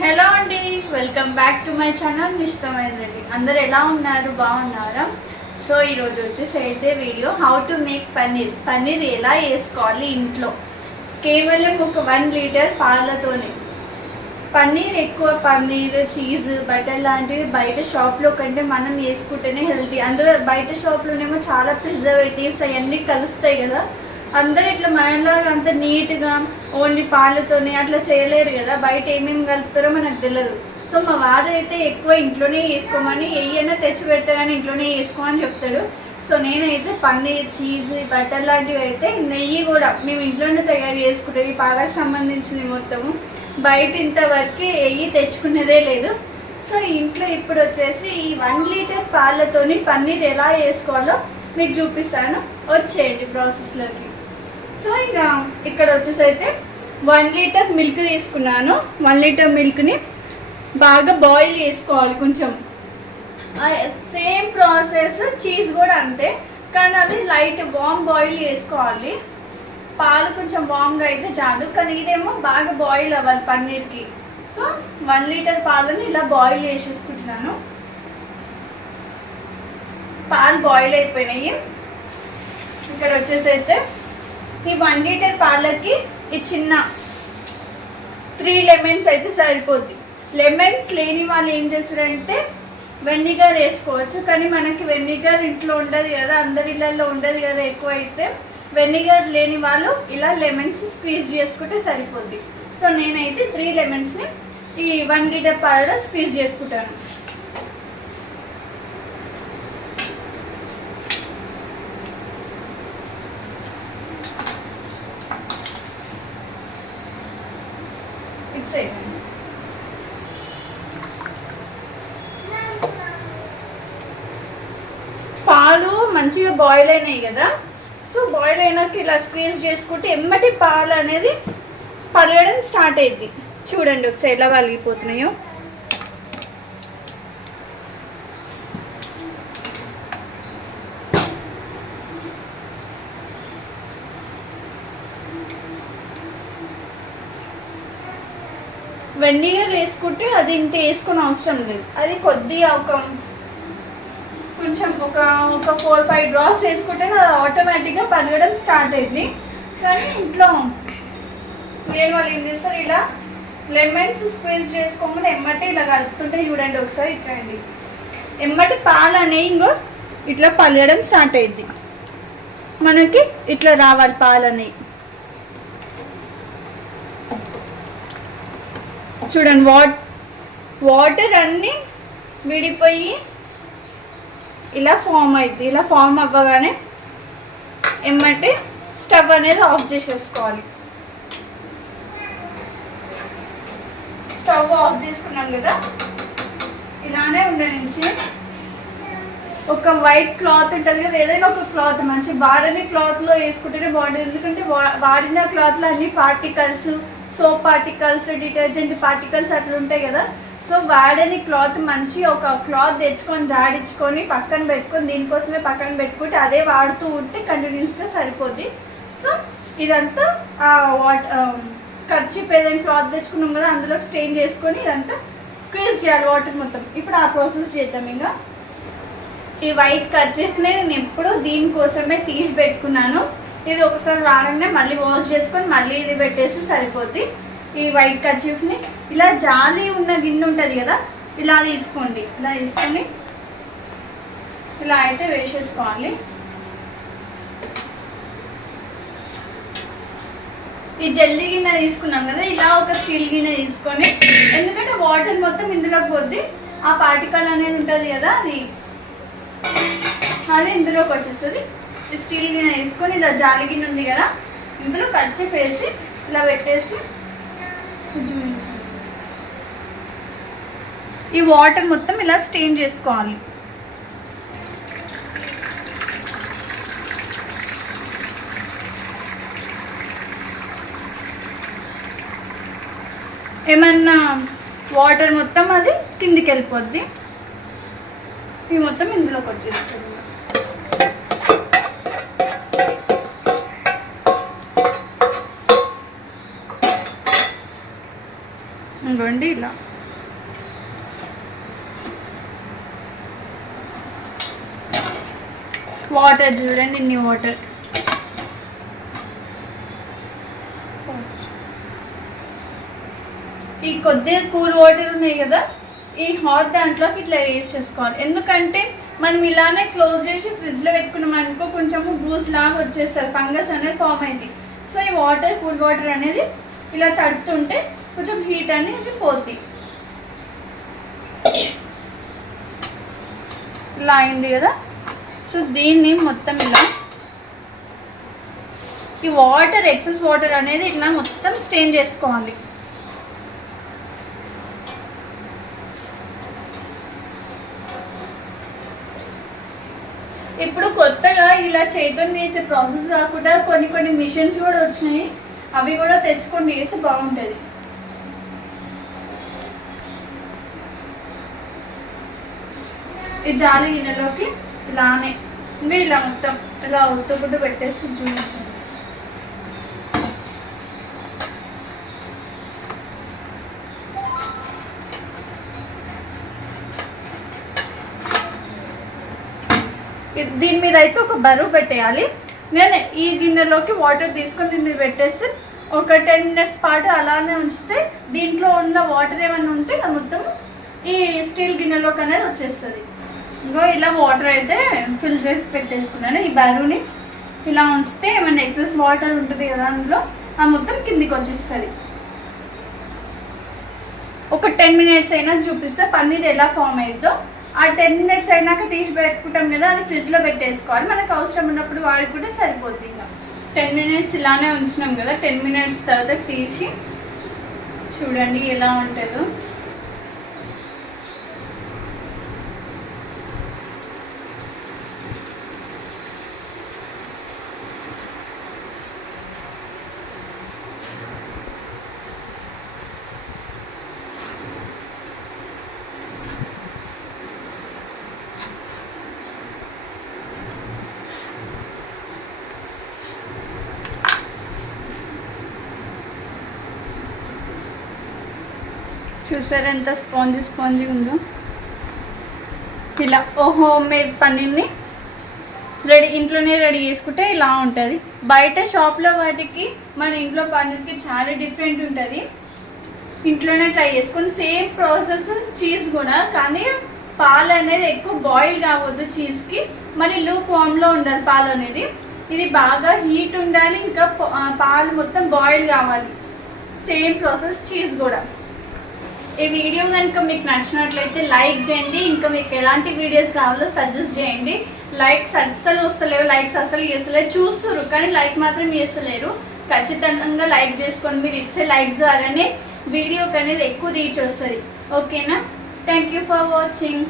Hello అండి, welcome back to my channel నిష్టమైనది. అందరు ఎలా ఉన్నారు? బాగున్నారా? సో ఈరోజు వచ్చేసి అయితే video how to make paneer ఎలా వేసుకోవాలి ఇంట్లో. కేవలం ఒక 1 లీటర్ పాలతోనే పన్నీర్, చీజ్, బటర్ లాంటివి బయట షాప్లో కంటే మనం వేసుకుంటేనే హెల్తీ. అందులో బయట షాప్లోనేమో చాలా ప్రిజర్వేటివ్స్ అవన్నీ కలుస్తాయి కదా. అందరు ఇట్లా మనలాగా అంత నీట్గా ఓన్లీ పాలతోనే అట్లా చేయలేరు కదా. బయట ఏమేమి కలుపుతారో మనకు తెలియదు. సో మా వారైతే ఎక్కువ ఇంట్లోనే వేసుకోమని, ఏయైనా తెచ్చి పెడితే కానీ ఇంట్లోనే వేసుకోమని చెప్తాడు. సో నేనైతే పన్నీర్, చీజ్, బటర్ లాంటివి అయితే, నెయ్యి కూడా మేము ఇంట్లోనే తయారు చేసుకుంటాం. ఈ పాలకు సంబంధించింది మొత్తము. బయట ఇంతవరకు నెయ్యి తెచ్చుకునేదే లేదు. సో ఇంట్లో ఇప్పుడు వచ్చేసి ఈ 1 లీటర్ పాలతోని పన్నీర్ ఎలా వేసుకోవాలో మీకు చూపిస్తాను. వచ్చేయండి ప్రాసెస్లోకి. సో ఇక్కడ వచ్చేసి అయితే 1 లీటర్ మిల్క్ తీసుకున్నాను. 1 లీటర్ మిల్క్ని బాగా బాయిల్ చేసుకోవాలి. కొంచెం సేమ్ ప్రాసెస్ చీజ్ కూడా అంతే, కానీ అది లైట్ వామ్ బాయిల్ చేసుకోవాలి. పాలు కొంచెం వామ్గా అయితే చాలు, కానీ ఇదేమో బాగా బాయిల్ అవ్వాలి పన్నీర్కి. సో 1 లీటర్ పాలని ఇలా బాయిల్ చేసేసుకుంటున్నాను. పాలు బాయిల్ అయిపోయినాయి. ఇక్కడ వచ్చేసి అయితే ఈ 1 లీటర్ పాలకి ఈ చిన్న 3 లెమన్స్ అయితే సరిపోద్ది. లెమన్స్ లేని వాళ్ళు ఏం చేస్తారంటే వెనిగర్ వేసుకోవచ్చు, కానీ మనకి వెనిగర్ ఇంట్లో ఉండదు కదా, అందరి ఇళ్ళల్లో ఉండదు కదా ఎక్కువ. అయితే వెనిగర్ లేని వాళ్ళు ఇలా లెమన్స్ స్క్వీజ్ చేసుకుంటే సరిపోద్ది. సో నేనైతే 3 లెమన్స్ని ఈ 1 లీటర్ పాలలో స్క్వీజ్ చేసుకుంటాను. పాలు మంచిగా బాయిల్ అయినాయి కదా. సో బాయిల్ అయినాక ఇలా స్క్వీజ్ చేసుకుంటే ఎమ్మటి పాలు అనేది పడగడం స్టార్ట్ అయింది. చూడండి ఒకసారి ఎలా వలిగిపోతున్నాయో. వెనిగర్ వేసుకుంటే అది ఇంత వేసుకుని అవసరం లేదు. అది కొద్దిగా కొంచెం ఒక 4-5 డ్రాప్స్ వేసుకుంటే అది ఆటోమేటిక్గా పడగడం స్టార్ట్ అయింది. కానీ ఇంట్లో నేను వాళ్ళు ఏం చేస్తారు, ఇలా లెమన్స్ స్క్వీజ్ చేసుకోమని ఎమ్మటి ఇలా కలుపుతుంటే చూడండి ఒకసారి ఇట్లండి. ఎమ్మటి పాలు అనేవి ఇంకో ఇట్లా పలగడం స్టార్ట్ అయింది. మనకి ఇట్లా రావాలి పాలు అనేవి. చూడండి వాటర్ అన్నీ విడిపోయి ఇలా ఫామ్ అవుతుంది. ఇలా ఫామ్ అవ్వగానే ఎమ్మటి స్టవ్ అనేది ఆఫ్ చేసేసుకోవాలి. స్టవ్ ఆఫ్ చేసుకున్నాం కదా, ఇలానే ఉండనించి ఒక వైట్ క్లాత్ ఉంటుంది కదా, ఏదైనా ఒక క్లాత్ మంచి వాడని క్లాత్లో వేసుకుంటేనే బాగుంటుంది. ఎందుకంటే వాడిన క్లాత్లో అన్ని particles, soap particles, detergent particles అట్లా ఉంటాయి కదా. సో వాడని క్లాత్ మంచి ఒక క్లాత్ తెచ్చుకొని జాడించుకొని పక్కన పెట్టుకొని, దీనికోసమే పక్కన పెట్టుకుంటే అదే వాడుతూ ఉంటే కంటిన్యూస్గా సరిపోద్ది. సో ఇదంతా కర్చీఫ్ ఏదైనా క్లాత్ తెచ్చుకున్నాం కదా, అందులో స్టెయిన్ చేసుకొని ఇదంతా స్క్వీజ్ చేయాలి వాటర్ మొత్తం. ఇప్పుడు ఆ ప్రాసెస్ చేద్దాం. ఇంకా ఈ వైట్ కర్చీఫ్ని నేను ఎప్పుడు దీనికోసమే తీసి పెట్టుకున్నాను. ఇది ఒకసారి రాగానే మళ్ళీ వాష్ చేసుకొని మళ్ళీ ఇది పెట్టేసి సరిపోద్ది. ఈ వైట్ కర్చీఫ్ని ఇలా జాలి ఉన్న గిన్నె ఉంటుంది కదా, ఇలా తీసుకోండి. ఇలా తీసుకొని ఇలా అయితే వేసేసుకోవాలి. ఈ జల్లి గిన్నె తీసుకున్నాం కదా, ఇలా ఒక స్టీల్ గిన్నె తీసుకొని, ఎందుకంటే వాటర్ మొత్తం ఇందులోకి పోద్ది. ఆ పార్టికల్ అనేది ఉంటుంది కదా, అది ఇందులోకి వచ్చేస్తుంది. ఈ స్టీల్ గిన్నె తీసుకొని ఇలా జాలి గిన్నె ఉంది కదా, ఇందులో కర్చీఫ్ వేసి ఇలా పెట్టేసి చూపించండి. ఈ వాటర్ మొత్తం ఇలా స్టెయిన్ చేసుకోవాలి. ఏమన్నా వాటర్ మొత్తం అది కిందికి వెళ్ళిపోద్ది. ఇవి మొత్తం ఇందులోకి వచ్చేస్తుంది. ఇంకోండి ఇలా వాటర్ చూడండి, ఇన్ని వాటర్. ఈ కొద్దిగా కూల్ వాటర్ ఉన్నాయి కదా, ఈ హాట్ దాంట్లోకి ఇట్లా వేస్ట్ చేసుకోవాలి. ఎందుకంటే మనం ఇలానే క్లోజ్ చేసి ఫ్రిడ్జ్లో పెట్టుకున్నాం అనుకో కొంచెము బూస్ లాగా వచ్చేస్తుంది, ఫంగస్ అనేది ఫామ్ అయింది. సో ఈ వాటర్, కూల్ వాటర్ అనేది ఇలా తడుతుంటే కొంచెం హీట్ అనేది పోద్ది. ఇలా అయింది కదా. సో దీన్ని మొత్తం ఇలా ఈ వాటర్, ఎక్సెస్ వాటర్ అనేది ఇట్లా మొత్తం స్టెయిన్ చేసుకోవాలి. ఇప్పుడు కొత్తగా ఇలా చేతితో చేసే ప్రాసెస్ కాకుండా కొన్ని మిషన్స్ కూడా వచ్చినాయి, అవి కూడా తెచ్చుకొని చేస్తే బాగుంటుంది. ఈ జాలి గిన్నెలోకి ఇలానే ఇంకా ఇలా మొత్తం ఇలా ఒత్తుకుంటూ పెట్టేసి చూపించండి. దీని మీద అయితే ఒక బరువు పెట్టేయాలి. నేను ఈ గిన్నెలోకి వాటర్ తీసుకొని దీన్ని మీద పెట్టేసి ఒక 10 minutes పాటు అలానే ఉంచితే దీంట్లో ఉన్న వాటర్ ఏమైనా ఉంటే మొత్తం ఈ స్టీల్ గిన్నెలోకి అనేది వచ్చేస్తుంది. ఇంకో ఇలా వాటర్ అయితే ఫిల్ చేసి పెట్టేసుకున్నాను. ఈ బరువుని ఇలా ఉంచితే ఏమైనా ఎక్సెస్ వాటర్ ఉంటుంది కదా అందులో, ఆ మొత్తం కిందికి వచ్చేస్తుంది. ఒక 10 minutes అయినా చూపిస్తే పన్నీర్ ఎలా ఫామ్ అవుతుందో. ఆ 10 minutes అయినాక తీసి పెట్టుకుంటాం కదా, అది ఫ్రిడ్జ్లో పెట్టేసుకోవాలి. మనకు అవసరం ఉన్నప్పుడు వాడుకుంటే సరిపోతుంది. ఇంకా 10 minutes ఇలానే ఉంచినాం కదా, 10 minutes తర్వాత తీసి చూడండి ఎలా ఉంటుందో. చూసారా ఎంత స్పాంజీ ఉందో. ఇలా హోమ్ మేడ్ పన్నీర్ని ఇంట్లోనే రెడీ చేసుకుంటే ఇలా ఉంటుంది. బయట షాప్లో వాటికి మన ఇంట్లో పన్నీర్కి చాలా డిఫరెంట్ ఉంటుంది. ఇంట్లోనే ట్రై చేసుకొని సేమ్ ప్రాసెస్. చీజ్ కూడా, కానీ పాలు అనేది ఎక్కువ బాయిల్ కావద్దు చీజ్కి, మళ్ళీ లూక్ వామ్లో ఉండాలి పాలు అనేది. ఇది బాగా హీట్ ఉండాలి, ఇంకా పాలు మొత్తం బాయిల్ కావాలి. సేమ్ ప్రాసెస్ చీజ్ కూడా. ఈ వీడియో కనుక మీకు నచ్చినట్లయితే లైక్ చేయండి. ఇంకా మీకు ఎలాంటి వీడియోస్ కావాలో సజెస్ట్ చేయండి. లైక్స్ అస్సలు వస్తలేవు, లైక్స్ అస్సలు చేస్తలేరు. చూస్తున్నారు కానీ లైక్ మాత్రం చేస్తలేరు. ఖచ్చితంగా లైక్ చేసుకోండి. మీరు ఇచ్చే లైక్స్ ద్వారానే వీడియోకి అనేది ఎక్కువ రీచ్ వస్తుంది. ఓకేనా? Thank you for watching.